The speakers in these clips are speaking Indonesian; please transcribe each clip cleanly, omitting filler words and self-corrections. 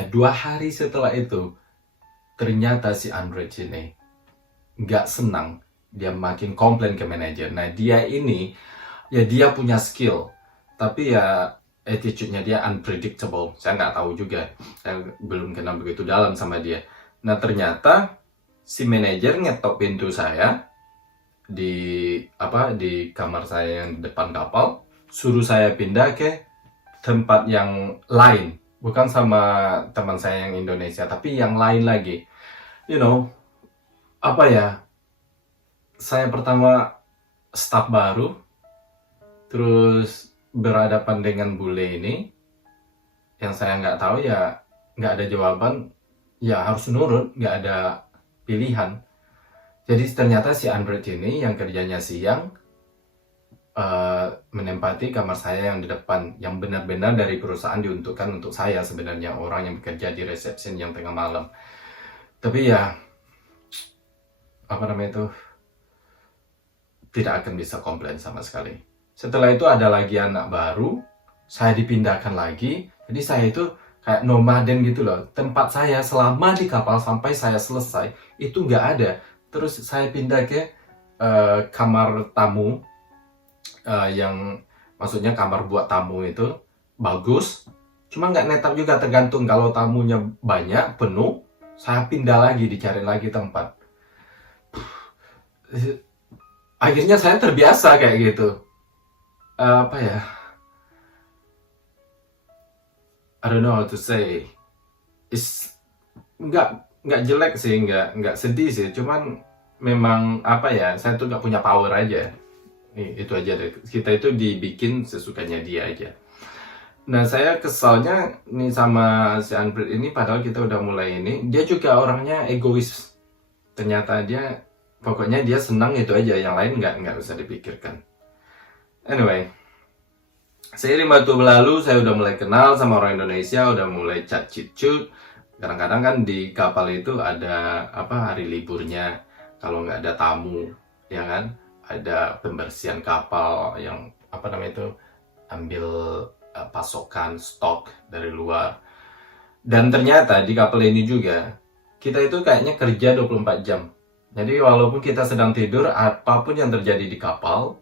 Nah, 2 hari setelah itu, ternyata si Android ini nggak senang. Dia makin komplain ke manajer. Nah, dia ini, ya dia punya skill. Tapi ya attitude-nya dia unpredictable. Saya nggak tahu juga. Saya belum kenal begitu dalam sama dia. Nah, ternyata si manajer ngetok pintu saya di kamar saya yang depan kapal, suruh saya pindah ke tempat yang lain, bukan sama teman saya yang Indonesia, tapi yang lain lagi. You know, apa ya? Saya pertama staff baru, terus berhadapan dengan bule ini, yang saya nggak tahu ya, nggak ada jawaban, ya harus nurut, nggak ada pilihan. Jadi ternyata si Android ini yang kerjanya siang menempati kamar saya yang di depan, yang benar-benar dari perusahaan diuntukkan untuk saya sebenarnya, orang yang bekerja di reception yang tengah malam. Tapi ya, apa namanya itu, tidak akan bisa komplain sama sekali. Setelah itu ada lagi anak baru, saya dipindahkan lagi. Jadi saya itu kayak nomaden gitu loh. Tempat saya selama di kapal sampai saya selesai itu nggak ada. Terus saya pindah ke kamar tamu, yang maksudnya kamar buat tamu itu bagus. Cuma nggak netap juga, tergantung kalau tamunya banyak, penuh, saya pindah lagi, dicari lagi tempat. Akhirnya saya terbiasa kayak gitu. Apa ya? I don't know how to say. Is nggak jelek sih, nggak sedih sih. Cuman memang apa ya? Saya tuh nggak punya power aja. Itu aja deh. Kita itu dibikin sesukanya dia aja. Nah, saya kesalnya nih sama si Android ini, padahal kita udah mulai ini. Dia juga orangnya egois. Ternyata dia, pokoknya dia senang itu aja, yang lain nggak usah dipikirkan. Anyway, seiring waktu berlalu, saya udah mulai kenal sama orang Indonesia, udah mulai chat chit-chat. Kadang-kadang kan di kapal itu ada hari liburnya, kalau nggak ada tamu, ya kan? Ada pembersihan kapal yang ambil pasokan stok dari luar. Dan ternyata di kapal ini juga kita itu kayaknya kerja 24 jam. Jadi walaupun kita sedang tidur, apapun yang terjadi di kapal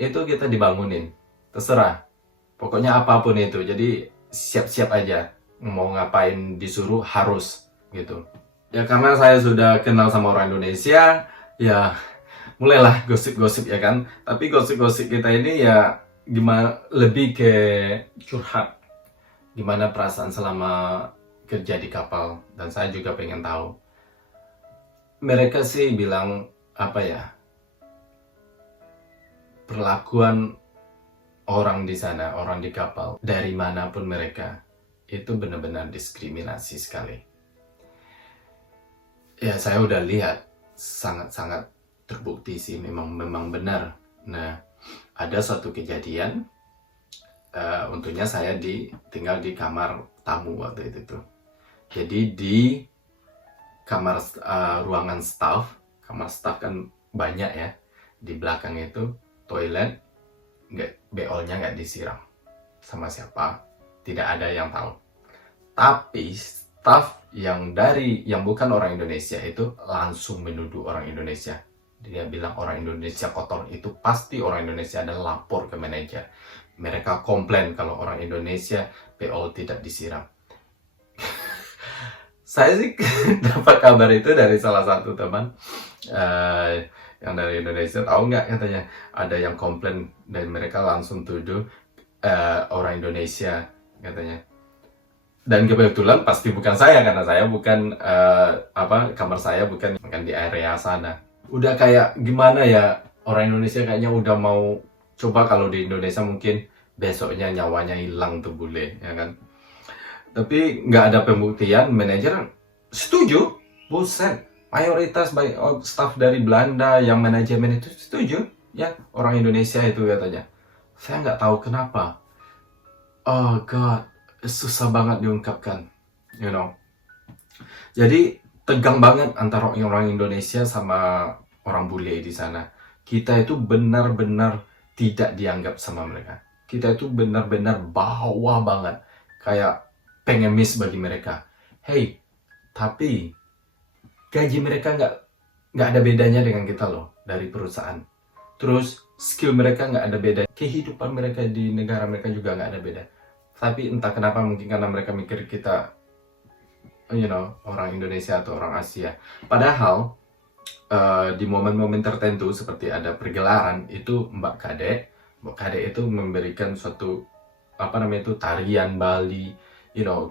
itu kita dibangunin. Terserah. Pokoknya apapun itu. Jadi siap-siap aja. Mau ngapain disuruh harus gitu. Ya karena saya sudah kenal sama orang Indonesia, ya mulailah gosip-gosip ya kan. Tapi gosip-gosip kita ini ya gimana, lebih ke curhat. Gimana perasaan selama kerja di kapal, dan saya juga pengen tahu. Mereka sih bilang perlakuan orang di sana, orang di kapal, dari manapun mereka, itu benar-benar diskriminasi sekali. Ya saya udah lihat, sangat-sangat terbukti sih, memang benar. Nah, ada suatu kejadian, untungnya saya tinggal di kamar tamu waktu itu tuh. Jadi di kamar ruangan staff, kamar staff kan banyak ya, di belakang itu toilet, BO-nya nggak disiram sama siapa, tidak ada yang tahu. Tapi staff yang bukan orang Indonesia itu langsung menuduh orang Indonesia. Dia bilang orang Indonesia kotor, itu pasti orang Indonesia, dan lapor ke manajer. Mereka komplain kalau orang Indonesia BO tidak disiram. Saya sih dapat kabar itu dari salah satu teman yang dari Indonesia. Tahu nggak, katanya ada yang komplain dan mereka langsung tuduh orang Indonesia katanya. Dan kebetulan pasti bukan saya, karena saya bukan kamar saya bukan di area sana. Udah kayak gimana ya, orang Indonesia kayaknya udah mau coba, kalau di Indonesia mungkin besoknya nyawanya hilang tuh bule, ya kan. Tapi nggak ada pembuktian, manajer setuju. Buset, mayoritas baik staff dari Belanda yang manajemen itu setuju ya, orang Indonesia itu katanya. Saya nggak tahu kenapa. Oh god, susah banget diungkapkan, you know. Jadi tegang banget antara orang Indonesia sama orang bule di sana. Kita itu benar-benar tidak dianggap sama mereka. Kita itu benar-benar bawah banget. Kayak pengemis bagi mereka. Hey, tapi gaji mereka nggak ada bedanya dengan kita loh dari perusahaan. Terus skill mereka nggak ada beda, kehidupan mereka di negara mereka juga nggak ada beda. Tapi entah kenapa, mungkin karena mereka mikir kita, orang Indonesia atau orang Asia. Padahal di momen-momen tertentu seperti ada pergelaran itu Mbak Kade itu memberikan suatu tarian Bali,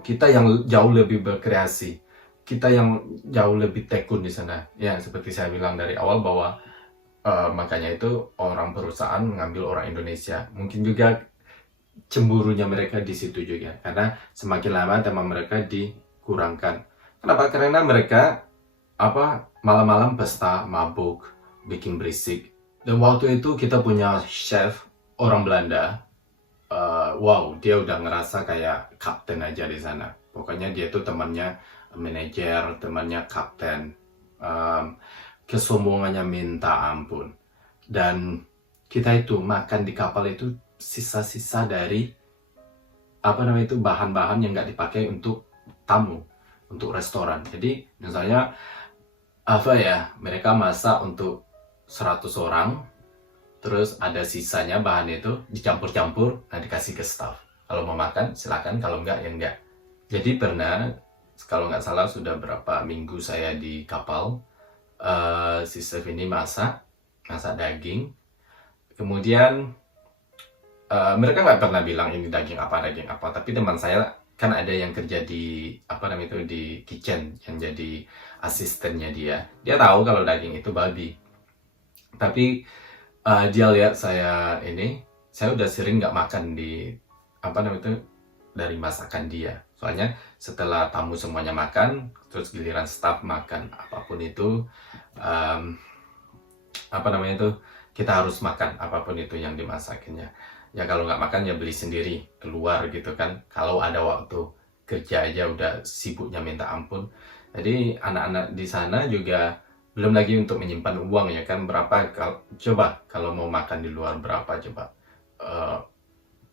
kita yang jauh lebih berkreasi, kita yang jauh lebih tekun di sana. Ya seperti saya bilang dari awal bahwa makanya itu orang perusahaan mengambil orang Indonesia. Mungkin juga cemburunya mereka di situ juga, karena semakin lama teman mereka dikurangkan. Kenapa? Karena mereka malam-malam pesta, mabuk, bikin berisik. Dan waktu itu kita punya chef orang Belanda. Wow, dia udah ngerasa kayak kapten aja di sana. Pokoknya dia tuh temannya manajer, temannya kapten. Kesombongannya minta ampun. Dan kita itu makan di kapal itu sisa-sisa dari bahan-bahan yang nggak dipakai untuk tamu, untuk restoran. Jadi misalnya mereka masak untuk 100 orang, terus ada sisanya bahan itu dicampur-campur, nah dikasih ke staff. Kalau mau makan silakan, kalau enggak ya enggak. Jadi pernah, kalau nggak salah sudah berapa minggu saya di kapal, si chef ini masak daging. Kemudian mereka nggak pernah bilang ini daging apa, tapi teman saya kan ada yang kerja di di kitchen, yang jadi asistennya dia tahu kalau daging itu babi. Tapi dia lihat saya udah sering nggak makan di dari masakan dia. Soalnya setelah tamu semuanya makan, terus giliran staff makan apapun itu, kita harus makan apapun itu yang dimasakinnya. Ya kalau nggak makan ya beli sendiri keluar gitu kan. Kalau ada waktu kerja aja udah sibuknya minta ampun. Jadi anak-anak di sana juga belum lagi untuk menyimpan uang ya kan. Berapa coba kalau mau makan di luar berapa coba,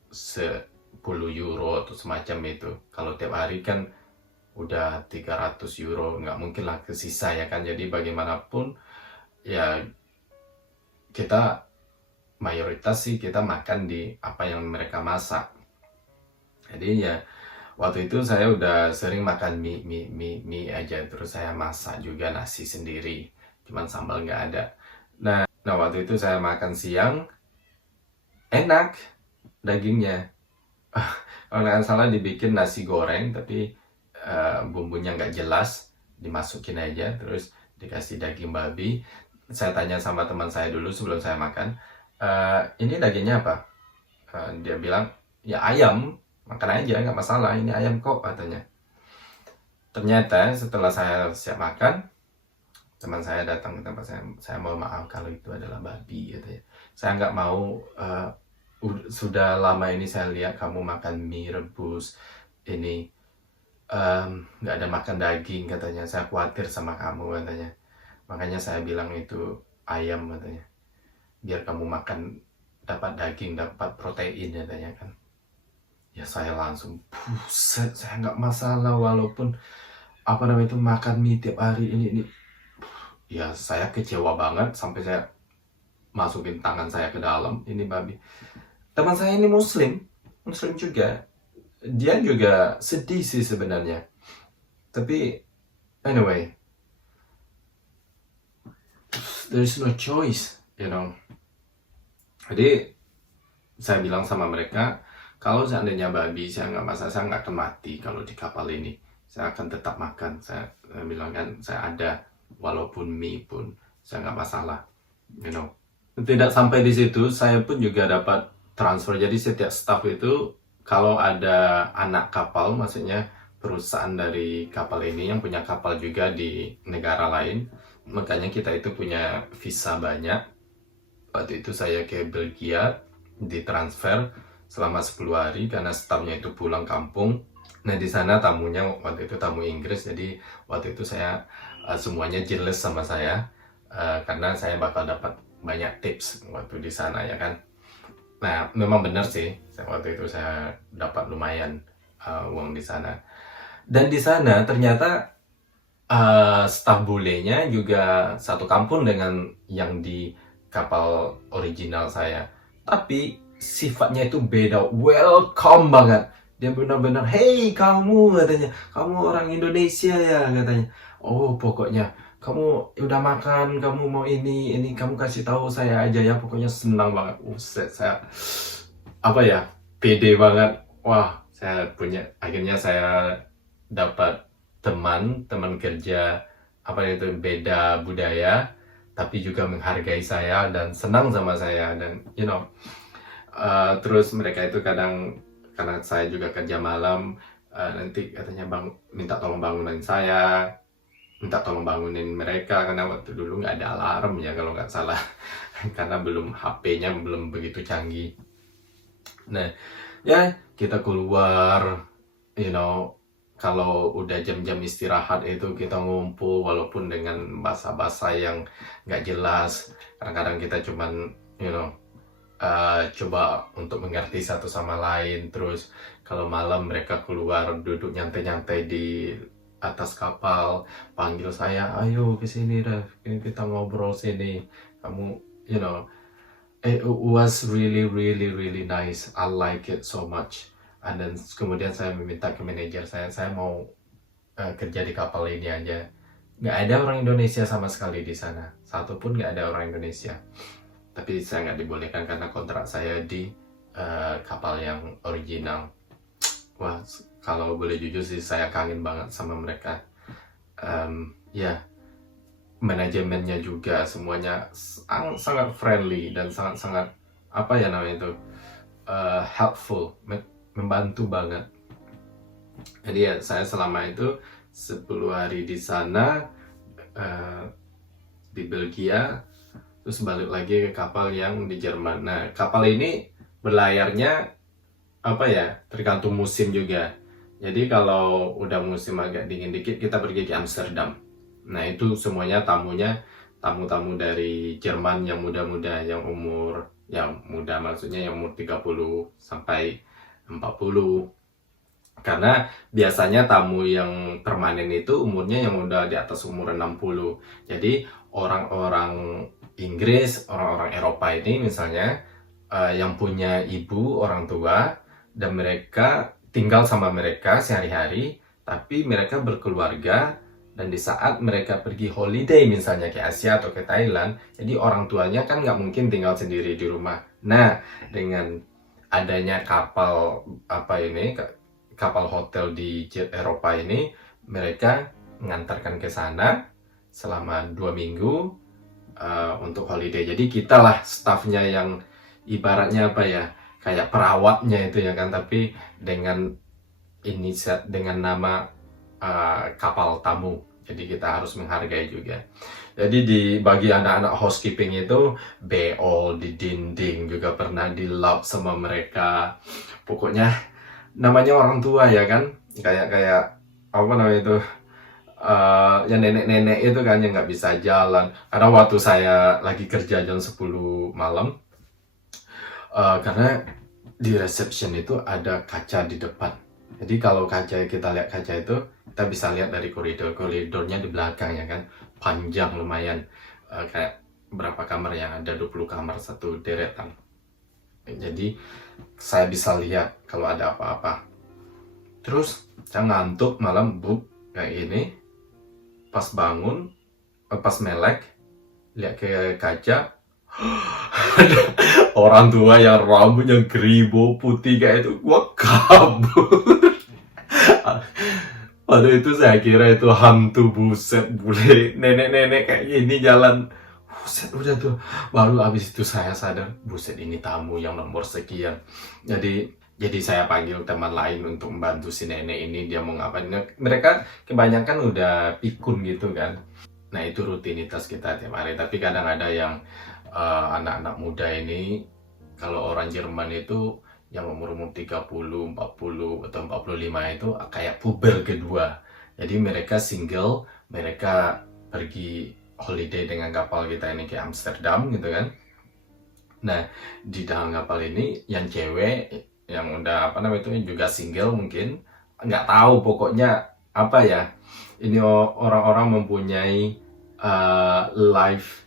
10 euro atau semacam itu. Kalau tiap hari kan udah 300 euro, nggak mungkin lah kesisa ya kan. Jadi bagaimanapun ya kita mayoritas sih kita makan di apa yang mereka masak. Jadi ya waktu itu saya udah sering makan mie aja, terus saya masak juga nasi sendiri, cuman sambal nggak ada. Nah waktu itu saya makan siang, enak dagingnya. Kalau nggak salah dibikin nasi goreng, tapi bumbunya nggak jelas, dimasukin aja, terus dikasih daging babi. Saya tanya sama teman saya dulu sebelum saya makan, ini dagingnya apa? Dia bilang, ya ayam, makan aja, nggak masalah, ini ayam kok, katanya. Ternyata setelah saya siap makan, teman saya datang ke tempat saya mau maaf kalau itu adalah babi, katanya. Saya nggak mau, sudah lama ini saya lihat kamu makan mie rebus, ini nggak ada makan daging, katanya. Saya khawatir sama kamu, katanya. Makanya saya bilang itu ayam, katanya. Biar kamu makan dapat daging, dapat protein, katanya kan. Ya saya langsung, buset, saya nggak masalah walaupun makan mie tiap hari ini. Ya saya kecewa banget sampai saya masukin tangan saya ke dalam, ini babi. Teman saya ini muslim juga. Dia juga sedih sih sebenarnya. Tapi anyway, there is no choice, Jadi saya bilang sama mereka, kalau seandainya babi, saya nggak masalah, saya nggak akan mati kalau di kapal ini. Saya akan tetap makan. Saya bilang kan, saya ada, walaupun mie pun, saya nggak masalah, Tidak sampai di situ, saya pun juga dapat transfer. Jadi setiap staff itu, kalau ada anak kapal, maksudnya perusahaan dari kapal ini yang punya kapal juga di negara lain, makanya kita itu punya visa banyak. Waktu itu saya ke Belgia, ditransfer selama 10 hari karena stafnya itu pulang kampung. Nah di sana tamunya waktu itu tamu Inggris, jadi waktu itu saya semuanya jealous sama saya, karena saya bakal dapat banyak tips waktu di sana ya kan. Nah memang benar sih, waktu itu saya dapat lumayan uang di sana. Dan di sana ternyata staf bulenya juga satu kampung dengan yang di kapal original saya. Tapi sifatnya itu beda, welcome banget. Dia benar-benar, hey kamu, katanya, kamu orang Indonesia ya, katanya. Oh pokoknya kamu udah makan, kamu mau ini kamu kasih tahu saya aja ya, pokoknya senang banget. Saya apa ya, pede banget. Wah, saya punya, akhirnya saya dapat teman kerja apa itu beda budaya tapi juga menghargai saya dan senang sama saya, dan terus mereka itu kadang, karena saya juga kerja malam, nanti katanya minta tolong bangunin saya, minta tolong bangunin mereka, karena waktu dulu nggak ada alarm ya kalau nggak salah karena belum HP-nya belum begitu canggih. Nah ya, kita keluar, kalau udah jam-jam istirahat itu kita ngumpul walaupun dengan bahasa-bahasa yang nggak jelas. Kadang-kadang kita cuman coba untuk mengerti satu sama lain. Terus kalau malam mereka keluar duduk nyantai-nyantai di atas kapal, panggil saya, ayo ke sini dah, kita ngobrol sini. Kamu, it was really really really nice. I like it so much. And then kemudian saya meminta ke manajer saya mau kerja di kapal ini aja. Nggak ada orang Indonesia sama sekali di sana, satu pun nggak ada orang Indonesia. Tapi saya nggak dibolehkan karena kontrak saya di kapal yang original. Wah, kalau boleh jujur sih saya kangen banget sama mereka. Ya, manajemennya juga semuanya sangat friendly dan sangat apa ya namanya itu, helpful, membantu banget. Jadi ya saya selama itu 10 hari di sana, di Belgia, terus balik lagi ke kapal yang di Jerman. Nah kapal ini berlayarnya apa ya, tergantung musim juga. Jadi kalau udah musim agak dingin dikit kita pergi ke Amsterdam. Nah itu semuanya tamu-tamu dari Jerman yang muda-muda, yang muda maksudnya yang umur 30 sampai 40. Karena biasanya tamu yang permanen itu umurnya yang udah di atas umur 60. Jadi orang-orang Inggris, orang-orang Eropa ini misalnya yang punya ibu, orang tua, dan mereka tinggal sama mereka sehari-hari, tapi mereka berkeluarga, dan di saat mereka pergi holiday misalnya ke Asia atau ke Thailand, jadi orang tuanya kan nggak mungkin tinggal sendiri di rumah. Nah, dengan adanya kapal kapal hotel di Eropa ini, mereka mengantarkan ke sana selama 2 minggu untuk holiday. Jadi kita lah staffnya yang ibaratnya apa ya, kayak perawatnya itu ya kan, tapi dengan nama kapal tamu. Jadi kita harus menghargai juga. Jadi bagi anak-anak housekeeping itu, BO di dinding juga pernah dilap sama mereka. Pokoknya namanya orang tua ya kan, kayak apa namanya itu, yang nenek-nenek itu kan yang nggak bisa jalan. Karena waktu saya lagi kerja jam 10 malam, karena di reception itu ada kaca di depan. Jadi kalau kita lihat kaca itu, kita bisa lihat dari koridornya di belakang ya kan, panjang lumayan, kayak berapa kamar ya, ada 20 kamar satu deretan. Jadi saya bisa lihat kalau ada apa-apa. Terus saya ngantuk malam kayak ini, pas bangun, pas melek, lihat ke kaca, ada orang tua yang rambutnya geribo putih kayak itu, gua kabur. Pada itu saya kira itu hantu, buset, bule nenek-nenek kayak gini jalan, buset, udah tuh baru abis itu saya sadar, buset ini tamu yang nomor sekian. Jadi saya panggil teman lain untuk membantu si nenek ini, dia mau ngapain. Mereka kebanyakan udah pikun gitu kan. Nah itu rutinitas kita tiap hari. Tapi kadang ada yang anak-anak muda ini, kalau orang Jerman itu yang umur 30, 40 atau 45 itu kayak puber kedua. Jadi mereka single, mereka pergi holiday dengan kapal kita ini ke Amsterdam gitu kan. Nah di dalam kapal ini yang cewek yang udah apa namanya itu juga single mungkin, nggak tahu, pokoknya apa ya, ini orang-orang mempunyai life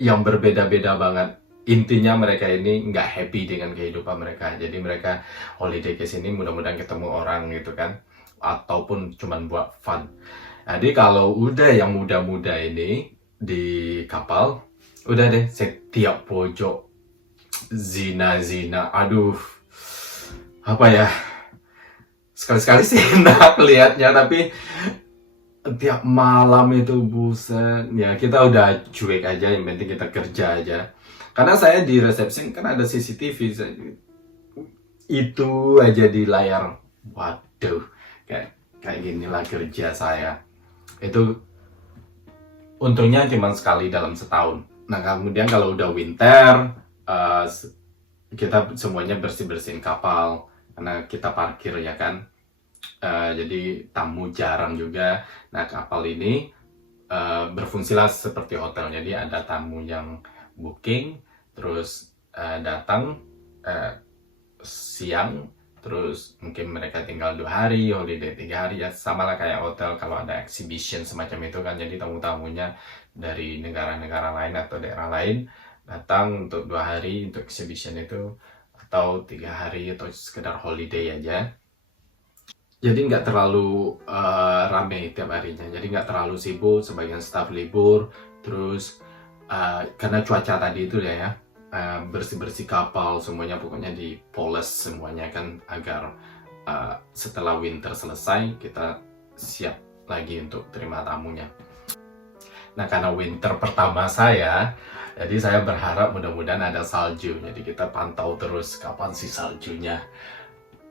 yang berbeda-beda banget. Intinya mereka ini nggak happy dengan kehidupan mereka, jadi mereka holiday ke sini mudah-mudahan ketemu orang gitu kan, ataupun cuman buat fun. Jadi kalau udah yang muda-muda ini di kapal, udah deh setiap pojok zina-zina, aduh, apa ya, sekali-sekali sih enak lihatnya, tapi tiap malam itu buset, ya kita udah cuek aja, yang penting kita kerja aja. Karena saya di resepsi kan ada CCTV, itu aja di layar, waduh, kayak kayak ginilah kerja saya. Itu untungnya cuma sekali dalam setahun. Nah kemudian kalau udah winter, eh, kita semuanya bersih-bersihin kapal karena kita parkir ya kan. Jadi tamu jarang juga. Nah kapal ini berfungsilah seperti hotel. Jadi ada tamu yang booking, terus datang siang, terus mungkin mereka tinggal 2 hari, holiday 3 hari, ya sama lah kayak hotel kalau ada exhibition semacam itu kan. Jadi tamu-tamunya dari negara-negara lain atau daerah lain datang untuk 2 hari untuk exhibition itu, atau 3 hari, atau sekedar holiday aja. Jadi nggak terlalu rame tiap harinya, jadi nggak terlalu sibuk, sebagian staff libur, terus karena cuaca tadi itu ya, bersih-bersih kapal semuanya, pokoknya dipoles semuanya kan, agar setelah winter selesai kita siap lagi untuk terima tamunya. Nah karena winter pertama saya, jadi saya berharap mudah-mudahan ada salju, jadi kita pantau terus kapan sih saljunya.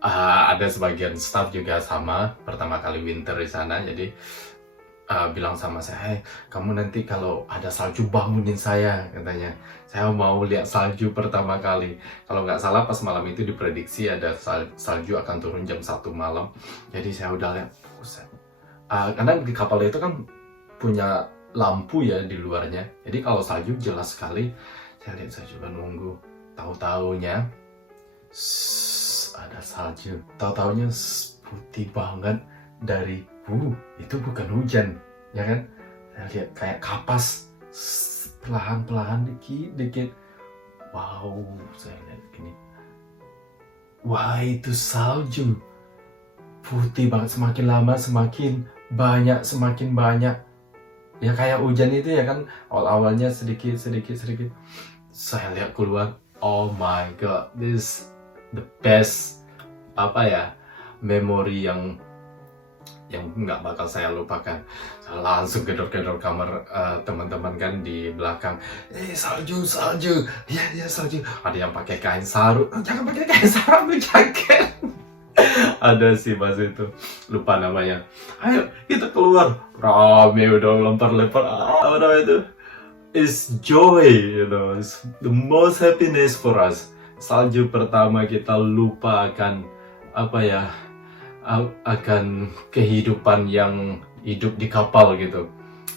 Ada sebagian staff juga sama pertama kali winter di sana, jadi bilang sama saya, "Hey, kamu nanti kalau ada salju bangunin saya," katanya. Saya mau lihat salju pertama kali. Kalau nggak salah pas malam itu diprediksi ada salju akan turun jam 1 malam. Jadi saya udah lihat, buset. Karena di kapal itu kan punya lampu ya di luarnya. Jadi kalau salju jelas sekali. Saya lihat, saya juga nunggu. Tahu-taunya ada salju. Tahu-taunya putih banget dari itu bukan hujan, ya kan? Saya lihat kayak kapas, perlahan-perlahan dikit-dikit. Wow, saya lihat gini. Wah, itu salju. Putih banget, semakin lama semakin banyak, semakin banyak. Ya kayak hujan itu ya kan, awal-awalnya sedikit, sedikit, sedikit. Saya lihat keluar, oh my god, this the best, apa ya, memori yang nggak bakal saya lupakan. Saya langsung gedor-gedor kamar teman-teman kan di belakang. Salju, salju, ya salju. Ada yang pakai kain sarung. Jangan pakai kain sarung, ambil jaket. Ada sih pas itu, lupa namanya. Ayo kita keluar, rame udah lempar-lempar. Apa itu? It's joy, it's the most happiness for us. Salju pertama kita lupa akan apa ya, akan kehidupan yang hidup di kapal gitu.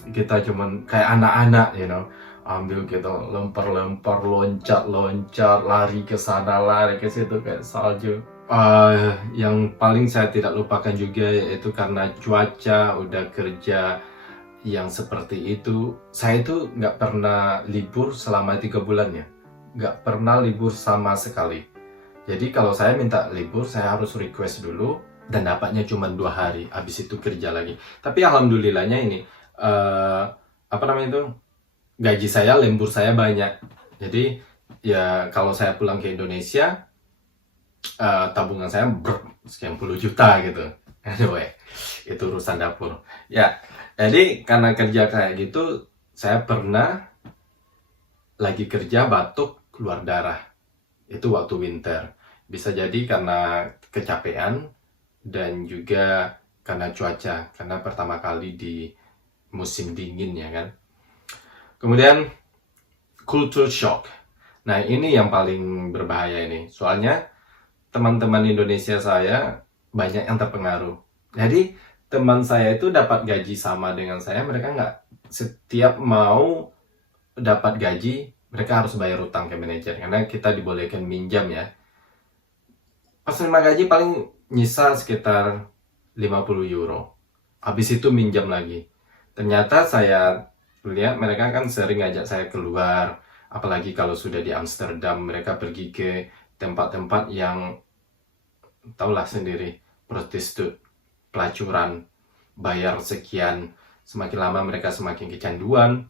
Kita cuman kayak anak-anak, ambil gitu, lempar-lempar, loncat-loncat, lari ke sana, lari ke situ kayak salju. Yang paling saya tidak lupakan juga yaitu karena cuaca udah kerja yang seperti itu. Saya itu nggak pernah libur selama 3 bulan ya, nggak pernah libur sama sekali. Jadi kalau saya minta libur, saya harus request dulu, dan dapatnya cuma 2 hari, habis itu kerja lagi. Tapi alhamdulillahnya ini, apa namanya itu, gaji saya, lembur saya banyak. Jadi ya kalau saya pulang ke Indonesia, tabungan saya sekian puluh juta gitu. Anyway, itu urusan dapur. Ya, jadi karena kerja kayak gitu, saya pernah lagi kerja batuk keluar darah. Itu waktu winter. Bisa jadi karena kecapean dan juga karena cuaca, karena pertama kali di musim dingin ya kan. Kemudian culture shock. Nah ini yang paling berbahaya ini, soalnya teman-teman Indonesia saya banyak yang terpengaruh. Jadi teman saya itu dapat gaji sama dengan saya, mereka nggak setiap mau dapat gaji mereka harus bayar utang ke manajer, karena kita dibolehkan minjam ya. Pas terima gaji paling nyisa sekitar €50. Habis itu minjam lagi. Ternyata saya lihat mereka kan sering ngajak saya keluar, apalagi kalau sudah di Amsterdam, mereka pergi ke tempat-tempat yang tahulah sendiri, prostitut, pelacuran, bayar sekian, semakin lama mereka semakin kecanduan,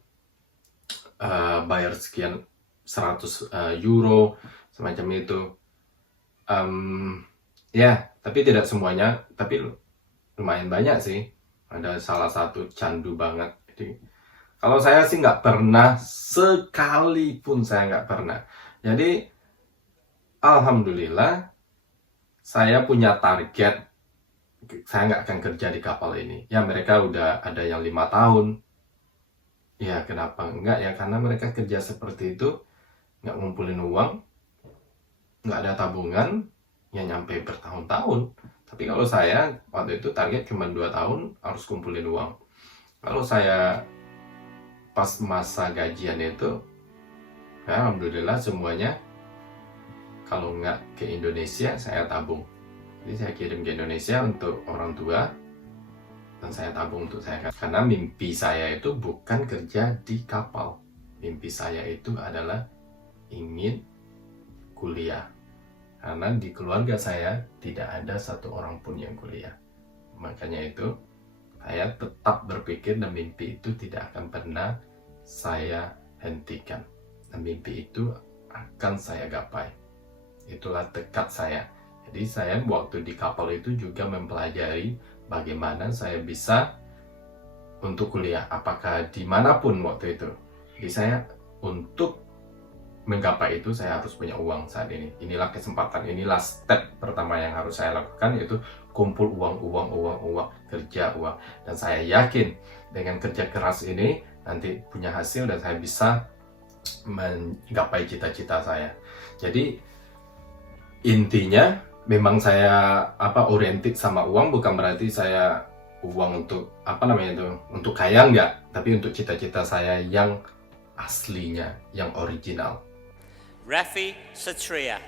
bayar sekian 100 euro, semacam itu. Ya, tapi tidak semuanya, tapi lumayan banyak sih. Ada salah satu candu banget. Jadi, kalau saya sih nggak pernah, sekalipun saya nggak pernah. Jadi, alhamdulillah, saya punya target. Saya nggak akan kerja di kapal ini. Ya, mereka udah ada yang 5 tahun. Ya, kenapa enggak ya? Karena mereka kerja seperti itu, nggak ngumpulin uang, nggak ada tabungan, ya nyampe bertahun-tahun. Tapi kalau saya, waktu itu target cuma 2 tahun, harus kumpulin uang. Kalau saya pas masa gajian itu, ya alhamdulillah semuanya, kalau nggak ke Indonesia, saya tabung. Jadi saya kirim ke Indonesia untuk orang tua, dan saya tabung untuk saya. Karena mimpi saya itu bukan kerja di kapal. Mimpi saya itu adalah ingin kuliah. Karena di keluarga saya tidak ada satu orang pun yang kuliah. Makanya itu saya tetap berpikir dan mimpi itu tidak akan pernah saya hentikan. Dan mimpi itu akan saya gapai. Itulah tekad saya. Jadi saya waktu di kapal itu juga mempelajari bagaimana saya bisa untuk kuliah. Apakah dimanapun waktu itu. Jadi saya untuk menggapai itu saya harus punya uang saat ini. Inilah kesempatan, inilah step pertama yang harus saya lakukan, yaitu kumpul uang, kerja uang. Dan saya yakin dengan kerja keras ini nanti punya hasil dan saya bisa menggapai cita-cita saya. Jadi intinya memang saya oriented sama uang, bukan berarti saya uang untuk untuk kaya enggak, tapi untuk cita-cita saya yang aslinya, yang original. Raffi Satria.